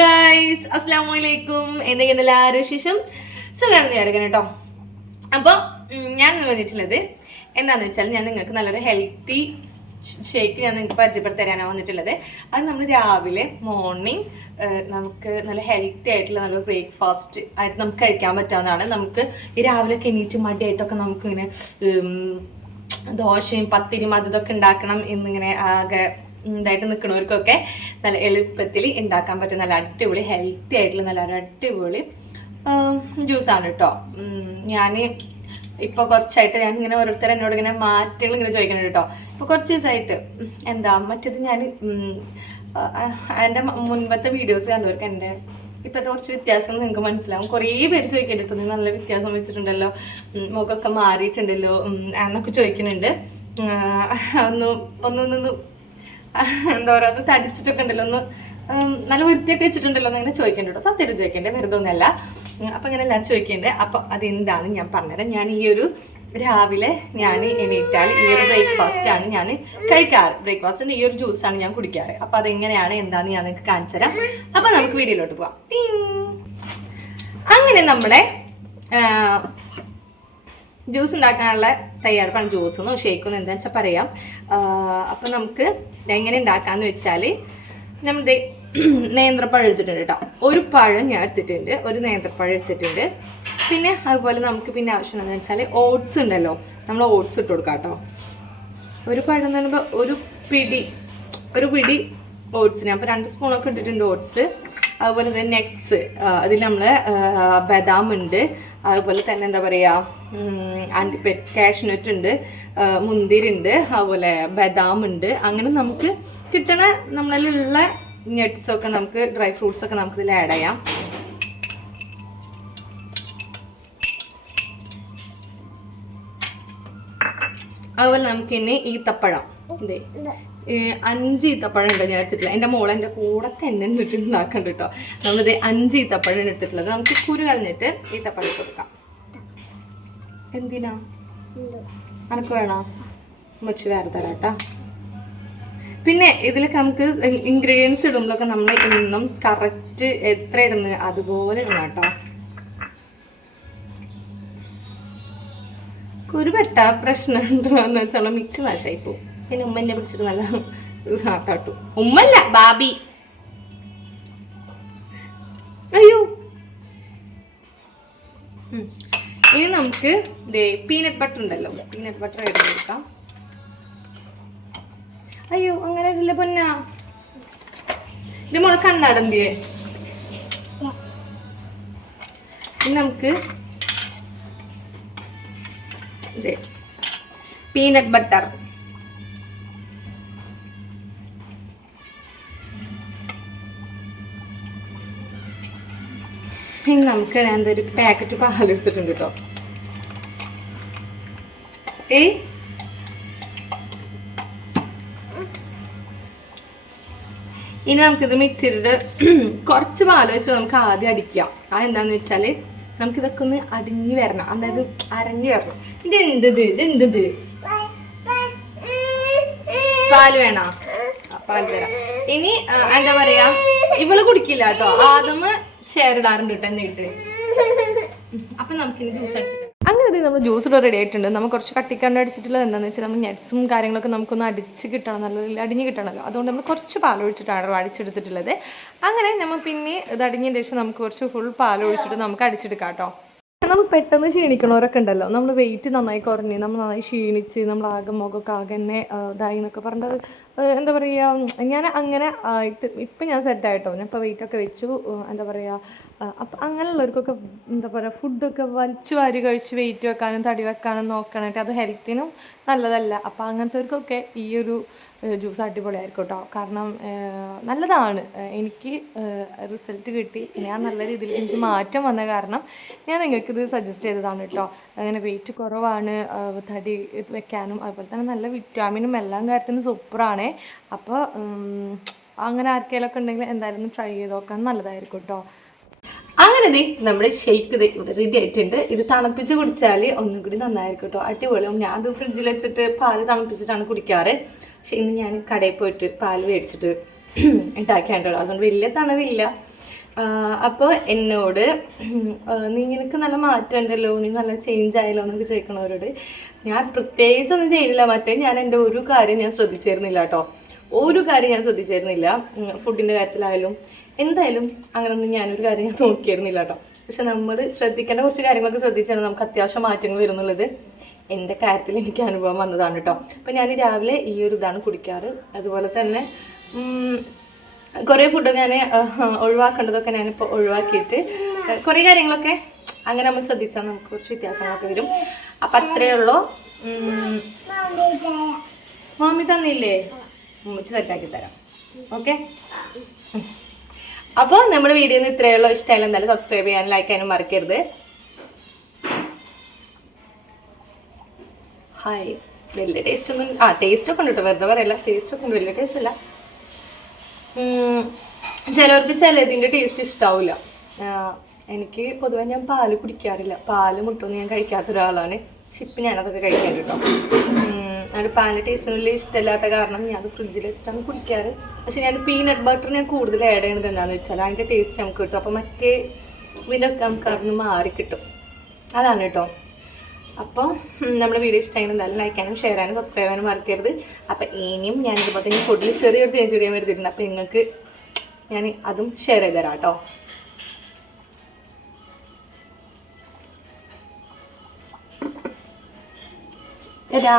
Guys അസ്സലാമു അലൈക്കും. എന്തൊക്കെയാണ് എല്ലാവരും വിശേഷം? സുഖമാണെന്ന് വിചാരിക്കണം കേട്ടോ. അപ്പോൾ ഞാൻ വന്നിട്ടുള്ളത് എന്താണെന്ന് വെച്ചാൽ ഞാൻ നിങ്ങൾക്ക് നല്ലൊരു ഹെൽത്തി ഷേക്ക് ഞാൻ നിങ്ങൾക്ക് പരിചയപ്പെടുത്തി തരാനാണ് വന്നിട്ടുള്ളത്. അത് നമ്മൾ രാവിലെ മോർണിംഗ് നമുക്ക് നല്ല ഹെൽത്തി ആയിട്ടുള്ള നല്ലൊരു ബ്രേക്ക്ഫാസ്റ്റ് ആയിട്ട് നമുക്ക് കഴിക്കാൻ പറ്റാവുന്നതാണ്. നമുക്ക് ഈ രാവിലെയൊക്കെ എണീറ്റ് മടിയായിട്ടൊക്കെ നമുക്കിങ്ങനെ ദോശയും പത്തിരിയും ഇതൊക്കെ ഉണ്ടാക്കണം എന്നിങ്ങനെ ആകെ ഇതായിട്ട് നിൽക്കുന്നവർക്കൊക്കെ നല്ല എളുപ്പത്തിൽ ഉണ്ടാക്കാൻ പറ്റുന്ന നല്ല അടിപൊളി ഹെൽത്തി ആയിട്ടുള്ള നല്ല അടിപൊളി ജ്യൂസാണ് കേട്ടോ. ഞാൻ ഇപ്പോൾ കുറച്ചായിട്ട് ഞാൻ ഇങ്ങനെ ഓരോരുത്തർ എന്നോട് ഇങ്ങനെ മാറ്റങ്ങൾ ഇങ്ങനെ ചോദിക്കണം കേട്ടോ. ഇപ്പോൾ കുറച്ച് ദിവസമായിട്ട് എന്താ മറ്റേത് ഞാൻ എൻ്റെ മുൻപത്തെ വീഡിയോസ് കണ്ടവർക്ക് എൻ്റെ ഇപ്പോഴത്തെ കുറച്ച് വ്യത്യാസം നിങ്ങൾക്ക് മനസ്സിലാവും. കുറേ പേര് ചോദിക്കുന്നുണ്ട് കേട്ടോ, നല്ല വ്യത്യാസം വെച്ചിട്ടുണ്ടല്ലോ, മുഖമൊക്കെ മാറിയിട്ടുണ്ടല്ലോ എന്നൊക്കെ ചോദിക്കുന്നുണ്ട്. ഒന്നൊന്ന് എന്താ പറയുക, ഒന്ന് തടിച്ചിട്ടൊക്കെ ഉണ്ടല്ലോ, ഒന്ന് നല്ല വൃത്തിയൊക്കെ വെച്ചിട്ടുണ്ടല്ലോ എന്നിങ്ങനെ ചോദിക്കേണ്ടോ. സത്യമായിട്ട് ചോദിക്കേണ്ടത്, വെറുതെ ഒന്നല്ല. അപ്പം അങ്ങനെ എല്ലാവരും ചോദിക്കേണ്ടത്. അപ്പം അതെന്താണെന്ന് ഞാൻ പറഞ്ഞുതരാം. ഞാൻ ഈ ഒരു രാവിലെ ഞാൻ എണീറ്റാൽ ഈ ഒരു ബ്രേക്ക്ഫാസ്റ്റാണ് ഞാൻ കഴിക്കാറ്. ബ്രേക്ക്ഫാസ്റ്റിൻ്റെ ഈ ഒരു ജ്യൂസാണ് ഞാൻ കുടിക്കാറ്. അപ്പം അതെങ്ങനെയാണ് എന്താണെന്ന് ഞാൻ നിങ്ങൾക്ക് കാണിച്ചു തരാം. അപ്പം നമുക്ക് വീഡിയോയിലോട്ട് പോവാം. അങ്ങനെ നമ്മുടെ ജ്യൂസ് ഉണ്ടാക്കാനുള്ള തയ്യാറെടുപ്പാണ്. ജ്യൂസൊന്നും ഷേക്കൊന്നും എന്താണെന്ന് വെച്ചാൽ പറയാം. അപ്പം നമുക്ക് എങ്ങനെ ഉണ്ടാക്കാമെന്ന് വെച്ചാൽ നമ്മളുടെ നേന്ത്രപ്പഴം എടുത്തിട്ടുണ്ട് കേട്ടോ. ഒരു പഴം ഞാൻ എടുത്തിട്ടുണ്ട്, ഒരു നേന്ത്രപ്പഴം എടുത്തിട്ടുണ്ട്. പിന്നെ അതുപോലെ നമുക്ക് പിന്നെ ആവശ്യം എന്താണെന്ന് വെച്ചാൽ ഓട്സ് ഉണ്ടല്ലോ, നമ്മൾ ഓട്സ് ഇട്ട് കൊടുക്കാം കേട്ടോ. ഒരു പഴം എന്ന് പറയുമ്പോൾ ഒരു പിടി ഓട്സിന് അപ്പോൾ 2 സ്പൂണൊക്കെ ഇട്ടിട്ടുണ്ട് ഓട്സ്. അതുപോലെ തന്നെ നെറ്റ്സ്, അതിൽ നമ്മൾ ബദാം ഉണ്ട്, അതുപോലെ തന്നെ എന്താ പറയുക കാഷ്നട്ട് ഉണ്ട്, മുന്തിരി ഉണ്ട്, അതുപോലെ ബദാം ഉണ്ട്. അങ്ങനെ നമുക്ക് കിട്ടണ നമ്മളിലുള്ള നട്ട്സൊക്കെ നമുക്ക് ഡ്രൈ ഫ്രൂട്ട്സൊക്കെ നമുക്ക് ഇതിൽ ആഡ് ചെയ്യാം. അതുപോലെ നമുക്കിനി ഈത്തപ്പഴം, ഇതേ 5 ഈത്തപ്പഴം ഉണ്ടോ ഞാൻ എടുത്തിട്ടില്ല. എൻ്റെ മോൾ എൻ്റെ കൂടെ തന്നെ ഉണ്ടാക്കുന്നുണ്ട് കേട്ടോ. നമ്മളിത് 5 ഈത്തപ്പഴം എടുത്തിട്ടുള്ളത്. നമുക്ക് കുരു കളഞ്ഞിട്ട് ഈത്തപ്പഴം കൊടുക്കാം. എന്തിനാ അനക്ക് വേണോ? മച്ച് വേറെ തരാം കേട്ടോ. പിന്നെ ഇതിലൊക്കെ നമുക്ക് ഇൻഗ്രീഡിയൻസ് ഇടുമ്പോഴൊക്കെ നമ്മൾ ഇന്നും കറക്റ്റ് എത്ര ഇടുന്നത് അതുപോലെ ഇടണം കേട്ടോ. കുരുപെട്ട പ്രശ്നം ഉണ്ടോ എന്ന് വെച്ചാൽ മിക്സ് നാശമായി പോകും. പിന്നെ ഉമ്മ എന്നെ പിടിച്ചിട്ട് നല്ല ആട്ടാട്ടു. ഉമ്മല്ല, ബാബി. അയ്യോ, ഇനി നമുക്ക് പീനട്ട് ബട്ടർ ഉണ്ടല്ലോ, പീനട്ട് ബട്ടർ ആയിട്ട് കൊടുക്കാം. അയ്യോ, അങ്ങനെ ഇല്ല പൊന്നാ. ഇത് മുള കണ്ണാടന്തിയേ. ഇനി നമുക്ക് പീനട്ട് ബട്ടർ, പിന്നെ നമുക്ക് ഞാൻ എന്തൊരു പാക്കറ്റ് പാലെടുത്തിട്ടുണ്ട് കേട്ടോ. ഇനി നമുക്കിത് മിക്സിയിലിട്ട് കുറച്ച് പാല് വെച്ച് നമുക്ക് ആദ്യം അടിക്കാം. അതെന്താന്ന് വെച്ചാൽ നമുക്കിതൊക്കെ ഒന്ന് അടിഞ്ഞു വരണം, അതായത് അരഞ്ഞു വരണം. ഇതെന്തത് പാല് വേണോ? പാല് തരാം. ഇനി എന്താ പറയാ, ഇവള് കുടിക്കില്ല കേട്ടോ, ആദ്യം ഷെയർ ഇടാറുണ്ട് കേട്ടോ എന്നെ ഇട്ട്. അപ്പം നമുക്കിനി ജ്യൂസ് അടിച്ചിട്ട് അങ്ങനെ നമ്മൾ ജ്യൂസ് ഇവിടെ റെഡി ആയിട്ടുണ്ട്. നമുക്ക് കുറച്ച് കട്ടിക്കണ്ട് അടിച്ചിട്ടുള്ളത് എന്താണെന്ന് വെച്ചാൽ നമ്മൾ നട്ട്സും കാര്യങ്ങളൊക്കെ നമുക്കൊന്ന് അടിച്ച് കിട്ടണം, നല്ല അടിഞ്ഞ് കിട്ടണമല്ലോ. അതുകൊണ്ട് നമ്മൾ കുറച്ച് പാലൊഴിച്ചിട്ടാണ് അടിച്ചെടുത്തിട്ടുള്ളത്. അങ്ങനെ നമ്മൾ പിന്നെ ഇത് അടിഞ്ഞതിന് ശേഷം നമുക്ക് കുറച്ച് ഫുൾ പാലൊഴിച്ചിട്ട് നമുക്ക് അടിച്ചെടുക്കാം കേട്ടോ. നമ്മൾ പെട്ടെന്ന് ക്ഷീണിക്കണവരൊക്കെ ഉണ്ടല്ലോ, നമ്മൾ വെയിറ്റ് നന്നായി കുറഞ്ഞ് നമ്മൾ നന്നായി ക്ഷീണിച്ച് നമ്മളാകെ മുഖമൊക്കെ ആകെ തന്നെ ഇതായി എന്നൊക്കെ പറഞ്ഞത് എന്താ പറയുക, ഞാൻ അങ്ങനെ ആയിട്ട് ഇപ്പം ഞാൻ സെറ്റായിട്ടോ. ഞാൻ ഇപ്പോൾ വെയിറ്റൊക്കെ വെച്ചു. എന്താ പറയുക, അപ്പം അങ്ങനെയുള്ളവർക്കൊക്കെ എന്താ പറയുക, ഫുഡൊക്കെ വലിച്ചു വാരി കഴിച്ച് വെയിറ്റ് വെക്കാനും തടി വെക്കാനും നോക്കണായിട്ട് അത് ഹെൽത്തിനും നല്ലതല്ല. അപ്പം അങ്ങനത്തെവർക്കൊക്കെ ഈ ഒരു ജ്യൂസ് അടിപൊളിയായിരിക്കും കേട്ടോ. കാരണം നല്ലതാണ്. എനിക്ക് റിസൾട്ട് കിട്ടി, ഞാൻ നല്ല രീതിയിൽ എനിക്ക് മാറ്റം വന്ന കാരണം ഞാൻ നിങ്ങൾക്കിത് സജസ്റ്റ് ചെയ്തതാണ് കേട്ടോ. അങ്ങനെ വെയിറ്റ് കുറവാണ്, തടി വെക്കാനും അതുപോലെ തന്നെ നല്ല വിറ്റാമിനും എല്ലാം കാര്യത്തിനും സൂപ്പറാണ്. അപ്പോൾ അങ്ങനെ ആർക്കെങ്കിലുമൊക്കെ ഉണ്ടെങ്കിൽ എന്തായാലും ട്രൈ ചെയ്ത് നോക്കാൻ നല്ലതായിരിക്കും കേട്ടോ. അങ്ങനെ നമ്മുടെ ഷേക്ക് ഇവിടെ റെഡി ആയിട്ടുണ്ട്. ഇത് തണുപ്പിച്ച് കുടിച്ചാൽ ഒന്നും കൂടി നന്നായിരിക്കും കേട്ടോ, അടിപൊളിയും. ഞാൻ അത് ഫ്രിഡ്ജിൽ വെച്ചിട്ട് പാല് തണുപ്പിച്ചിട്ടാണ് കുടിക്കാറ്. പക്ഷെ ഇന്ന് ഞാൻ കടയിൽ പോയിട്ട് പാല് മേടിച്ചിട്ട് ഉണ്ടാക്കിയാണ്ടോ, അതുകൊണ്ട് വലിയ തണവില്ല. അപ്പോൾ എന്നോട് നീ നിനക്ക് നല്ല മാറ്റം ഉണ്ടല്ലോ, നീ നല്ല ചേഞ്ച് ആയല്ലോ എന്നൊക്കെ ചോദിക്കണവരോട് ഞാൻ പ്രത്യേകിച്ചൊന്നും ചെയ്തില്ല. മറ്റേ ഞാൻ എൻ്റെ ഒരു കാര്യം ഞാൻ ശ്രദ്ധിച്ചിരുന്നില്ല കേട്ടോ. ഒരു കാര്യം ഞാൻ ശ്രദ്ധിച്ചിരുന്നില്ല. ഫുഡിൻ്റെ കാര്യത്തിലായാലും എന്തായാലും അങ്ങനെയൊന്നും ഞാനൊരു കാര്യം ഞാൻ നോക്കിയിരുന്നില്ല കേട്ടോ. പക്ഷെ നമ്മൾ ശ്രദ്ധിക്കേണ്ട കുറച്ച് കാര്യങ്ങളൊക്കെ ശ്രദ്ധിച്ചാൽ നമുക്ക് അത്യാവശ്യം മാറ്റങ്ങൾ വരുന്നുള്ളത് എൻ്റെ കാര്യത്തിൽ എനിക്ക് അനുഭവം വന്നതാണ് കേട്ടോ. അപ്പം ഞാൻ രാവിലെ ഈ ഒരു ഇതാണ് കുടിക്കാറ്. അതുപോലെ തന്നെ കുറേ ഫുഡ് ഞാൻ ഒഴിവാക്കേണ്ടതൊക്കെ ഞാനിപ്പോൾ ഒഴിവാക്കിയിട്ട് കുറേ കാര്യങ്ങളൊക്കെ അങ്ങനെ നമ്മൾ ശ്രദ്ധിച്ചാൽ നമുക്ക് കുറച്ച് വ്യത്യാസങ്ങളൊക്കെ വരും. അപ്പം അത്രയേ ഉള്ളൂ. മാമി തന്നില്ലേ, സെറ്റാക്കി തരാം. ഓക്കെ, അപ്പോൾ നമ്മുടെ വീഡിയോയിൽ നിന്ന് ഇത്രയേ ഉള്ളൂ. ഇഷ്ടമായാലും എന്തായാലും സബ്സ്ക്രൈബ് ചെയ്യാനും ലൈക്ക് ചെയ്യാനും മറക്കരുത്. ഹായ്. വലിയ ടേസ്റ്റ് ഒന്നും ടേസ്റ്റൊക്കെ ഉണ്ട് കേട്ടോ, വെറുതെ പറയല്ല, ടേസ്റ്റൊക്കെ ഉണ്ട്, വലിയ ടേസ്റ്റ് അല്ല. ചിലവർക്ക് ചിലതിൻ്റെ ടേസ്റ്റ് ഇഷ്ടാവില്ല. എനിക്ക് പൊതുവെ ഞാൻ പാല് കുടിക്കാറില്ല, പാല് മുട്ടൊന്നും ഞാൻ കഴിക്കാത്ത ഒരാളാണ്. പക്ഷെ ഇപ്പം ഞാനതൊക്കെ കഴിക്കാൻ കേട്ടോ. അത് പാലിൻ്റെ ടേസ്റ്റ് വലിയ ഇഷ്ടമില്ലാത്ത കാരണം ഞാൻ അത് ഫ്രിഡ്ജിൽ വെച്ചിട്ടാണ് കുടിക്കാറ്. പക്ഷെ ഞാൻ പീനട്ട് ബട്ടർ ഞാൻ കൂടുതൽ ആഡ് ചെയ്യണത് എന്താണെന്ന് വെച്ചാൽ അതിൻ്റെ ടേസ്റ്റ് നമുക്ക് കിട്ടും. അപ്പോൾ മറ്റേ ഇതിനൊക്കെ നമുക്ക് അതിന് മാറി കിട്ടും. അതാണ് കേട്ടോ. അപ്പോൾ നമ്മുടെ വീഡിയോ ഇഷ്ടമായാലും എന്തായാലും ലൈക്ക് ചെയ്യാനും ഷെയർ ചെയ്യാനും സബ്സ്ക്രൈബ് ചെയ്യാനും മറക്കരുത്. അപ്പോൾ ഇനിയും ഞാൻ ഇതുപോലെ തന്നെ ഫുഡിൽ ചെറിയൊരു ചേഞ്ച് ചെയ്യാൻ വരുത്തിയിട്ടുണ്ട്. അപ്പോൾ നിങ്ങൾക്ക് ഞാൻ അതും ഷെയർ ചെയ്ത് തരാം കേട്ടോ. ഏതാ